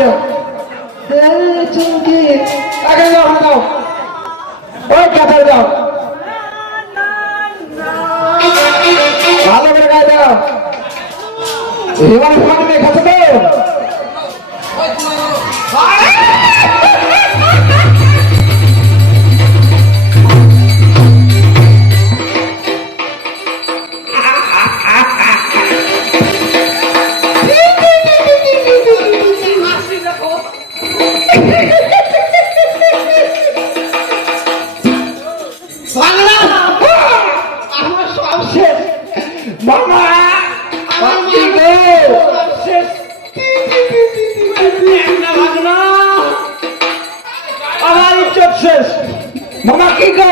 দাও চুমকি আগে যাও দাও ওই কথা দাও ভালো করে গায়ে দাও এবার ফোন নিয়ে খাচ্ছে তো মামা মামা কি গো